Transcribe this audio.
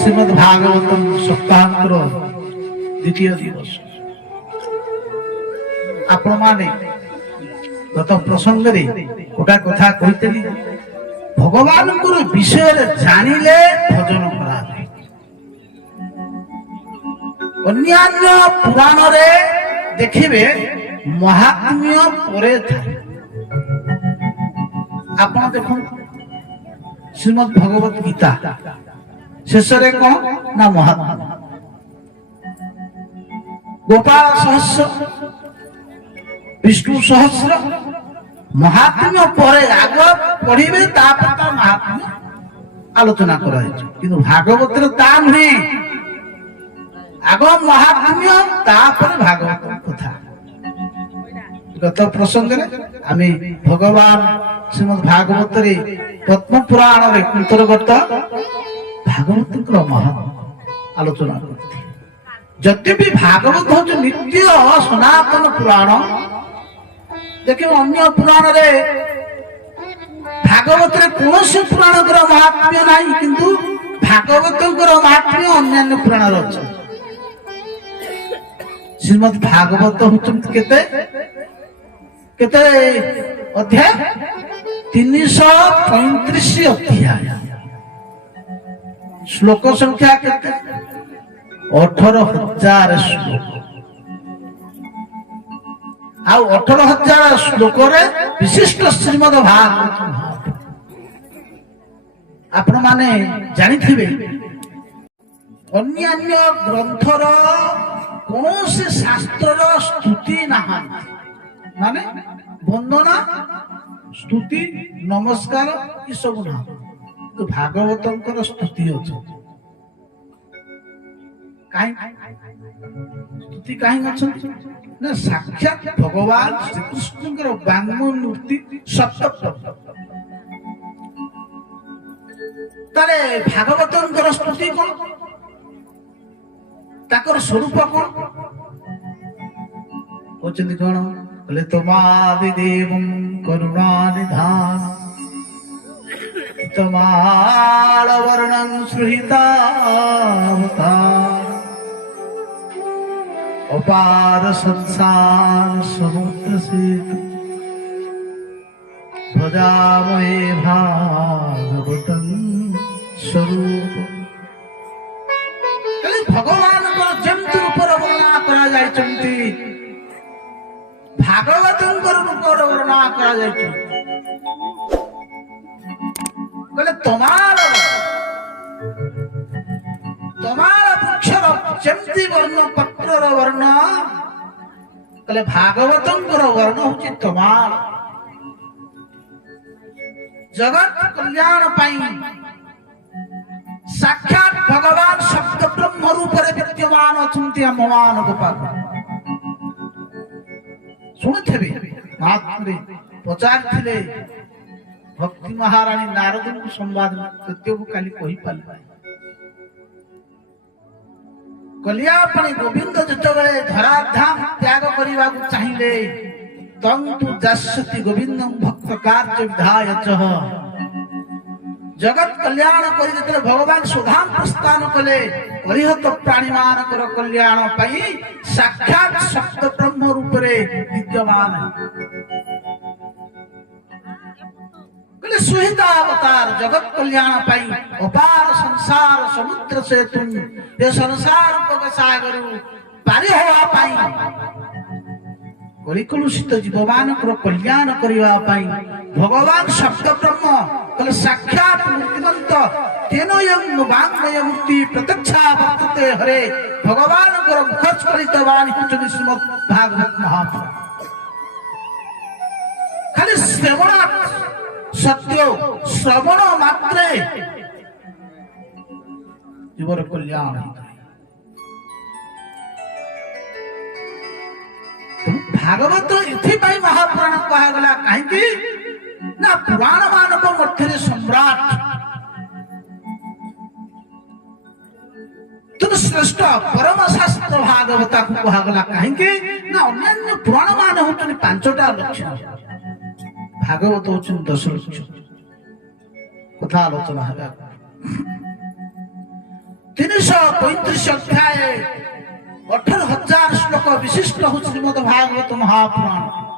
ଶ୍ରୀମଦ୍ ଭାଗବତମ୍ ସପ୍ତାହର ଦ୍ୱିତୀୟ ଦିବସ। ଆପଣମାନେ ଗତ ପ୍ରସଙ୍ଗରେ ଗୋଟା କଥା କହିଥିଲି, ଭଗବାନଙ୍କର ବିଷୟରେ ଜାଣିଲେ ଭଜନ କରାଯାଏ। ଅନ୍ୟାନ୍ୟ ପୁରାଣରେ ଦେଖିବେ ମହାତ୍ମ୍ୟ ପରେ ଥାଏ। ଆପଣ ଦେଖନ୍ତୁ ଶ୍ରୀମଦ୍ ଭଗବତ ଗୀତା ଶେଷରେ କଣ ନା ମହାତ୍ମ୍ୟ। ଗୋପାଳ ସହସ୍ର, ବିଷ୍ଣୁ ସହସ୍ର ମହାତ୍ମ୍ୟ ପରେ ଆଗ ପଢିବେ, ତାପରେ ତାର ମହାତ୍ମ୍ୟ ଆଲୋଚନା କରାଯାଇଛି। କିନ୍ତୁ ଭାଗବତରେ ତା ନୁହେଁ, ଆଗ ମହାତ୍ମ୍ୟ ତାପରେ ଭାଗବତ କଥା। ଗତ ପ୍ରସଙ୍ଗରେ ଆମେ ଭଗବାନ ଶ୍ରୀମଦ୍ ଭାଗବତରେ ପଦ୍ମ ପୁରାଣରେ ଅନ୍ତର୍ଗତ ଭାଗବତଙ୍କର ମହାତ୍ମ୍ୟ ଆଲୋଚନା କରିଥିଲେ। ଯଦ୍ୟପି ଭାଗବତ ହଉଛି ନିତ୍ୟ ସନାତନ ପୁରାଣ, ଦେଖିବ ଅନ୍ୟ ପୁରାଣରେ ଭାଗବତରେ କୌଣସି ପୁରାଣଙ୍କର ମହାତ୍ମ୍ୟ ନାହିଁ, କିନ୍ତୁ ଭାଗବତଙ୍କର ମହାତ୍ମ୍ୟ ଅନ୍ୟାନ୍ୟ ପୁରାଣରେ ଅଛି। ଶ୍ରୀମଦ୍ ଭାଗବତ ହଉଛନ୍ତି କେତେ କେତେ ଅଧ୍ୟାୟ? 335 ଅଧ୍ୟାୟ। ଶ୍ଲୋକ ସଂଖ୍ୟା କେତେ? 18,000 ଶ୍ଲୋକ। ଆଉ 18,000 ଶ୍ଲୋକରେ ବିଶିଷ୍ଟ ଶ୍ରୀମଦ୍ ଭାଗବତ। ଆପଣ ମାନେ ଜାଣିଥିବେ ଅନ୍ୟାନ୍ୟ ଗ୍ରନ୍ଥର କୌଣସି ଶାସ୍ତ୍ରର ସ୍ତୁତି ନାହିଁ, ମାନେ ବନ୍ଦନା ସ୍ତୁତି ନମସ୍କାର ଏସବୁ ନାହିଁ, କିନ୍ତୁ ଭାଗବତଙ୍କର ସ୍ତୁତି ଅଛି। ସ୍ତୁତି କାହିଁକି ଅଛନ୍ତି ନା ସାକ୍ଷାତ ଭଗବାନ ଶ୍ରୀକୃଷ୍ଣଙ୍କର ବାଙ୍ଗ ମୂର୍ତ୍ତି ସତ୍ୟ। ତାହେଲେ ଭାଗବତଙ୍କର ସ୍ତୁତି କଣ, ତାଙ୍କର ସ୍ୱରୂପ କଣ କହୁଛନ୍ତି? କଣ କହିଲେ? ତମାଦିଦେବଂ କରୁଣାନିଧାନ ତମାଳ ବର୍ଣ୍ଣଂ ସୃହିତାବତାର ଅପାର ସଂସାର ସମୁଦ୍ର ସେତୁ ଭଜାମହେ ଭାଗବତଂ ସ୍ୱରୂପ। ଭଗବାନଙ୍କର ଯେମିତି ରୂପର ବର୍ଣ୍ଣନା କରାଯାଇଛନ୍ତି, ଭାଗବତଙ୍କର ରୂପର ବର୍ଣ୍ଣନା କରାଯାଇଛି। କହିଲେ ତମାଳ ବୃକ୍ଷର ଯେମିତି ବର୍ଣ୍ଣ, ପତ୍ରର ବର୍ଣ୍ଣ, କହିଲେ ଭାଗବତଙ୍କର ବର୍ଣ୍ଣ ହଉଛି ତମାଳ। ଜଗତ କଲ୍ୟାଣ ପାଇଁ ସାକ୍ଷାତ ଭଗବାନ ଶବ୍ଦ ବ୍ରହ୍ମ ରୂପରେ ବିଦ୍ୟମାନ ଅଛନ୍ତି ଆମମାନଙ୍କ ପାଖରେ। ଶୁଣୁଥିବେ ମହାତ୍ମରେ ପଚାରିଥିଲେ ଭକ୍ତି ମହାରାଣୀ ନାରଦଙ୍କୁ ସମ୍ବାଦ, ସତ୍ୟକୁ କାଲି କହିପାରିଲେ। କଲିଆ ପାଇଁ ଗୋବିନ୍ଦ ଯେତେବେଳେ ଧରାଧାମ ତ୍ୟାଗ କରିବାକୁ ଚାହିଁଲେ, ତନ୍ତୁ ଯାସ୍ୟତି ଗୋବିନ୍ଦଂ ଭକ୍ତ କାର୍ଯ୍ୟ ବିଧାୟଚଃ। ଜଗତ କଲ୍ୟାଣ କରି ଯେତେବେଳେ ଭଗବାନ ସୁଧାମ ପ୍ରସ୍ଥାନ କଲେ, ପରିହତ ପ୍ରାଣୀ ମାନଙ୍କର କଲ୍ୟାଣ ପାଇଁ ସାକ୍ଷାତ ଶବ୍ଦ ବ୍ରହ୍ମ ରୂପରେ ବିଦ୍ୟମାନ କହିଲେ ସୁହିତା ଅବତାର। ଜଗତ କଲ୍ୟାଣ ପାଇଁ ଅପାର ସଂସାର ସମୁଦ୍ର ସେତୁ, ଏ ସଂସାର ସାଗର ପାରି ହେବା ପାଇଁ, କଳିକଲୁଷିତ ଜୀବମାନଙ୍କର କଲ୍ୟାଣ କରିବା ପାଇଁ ଭଗବାନ ଶବ୍ଦ ବ୍ରହ୍ମ କହିଲେ ସାକ୍ଷାତ ମୂର୍ତ୍ତିମନ୍ତ ତେନୟଂ ବାଙ୍ଗ୍ମୟ ମୂର୍ତ୍ତି ପ୍ରତ୍ୟକ୍ଷା ବର୍ତ୍ତତେ ହରେ। ଭଗବାନଙ୍କର ମୁଖସ୍ଫଳିତ ବାଣୀ ହେଉଛନ୍ତି ଶ୍ରୀମଦ୍ ଭାଗବତ ମହାପୁରାଣ। ଖାଲି ଶ୍ରବଣ ସତ୍ୟ, ଶ୍ରବଣ ମାତ୍ରେ ଜୀବର କଲ୍ୟାଣ ହେଇଥାଏ। ଭାଗବତ ଏଥିପାଇଁ ମହାପୁରାଣ କୁହାଗଲା, କାହିଁକି ନା ପୁରାଣ ମାନଙ୍କ ମଧ୍ୟରେ ସମ୍ରାଟ ତେଣୁ ଶ୍ରେଷ୍ଠ ପରମ ଶାସ୍ତ୍ର ଭାଗବତକୁ କୁହାଗଲା। କାହିଁକି ନା ଅନ୍ୟାନ୍ୟ ପୁରାଣ ମାନ ହଉଛନ୍ତି 5ଟା ଲକ୍ଷ, ଭାଗବତ ହଉଛନ୍ତି 10 ଲକ୍ଷ। କଥା ଆଲୋଚନା ହେବା। 335 अध्याय 18,000 श्लोक विशिष्ट हो श्रीमद भागवत महापुराण।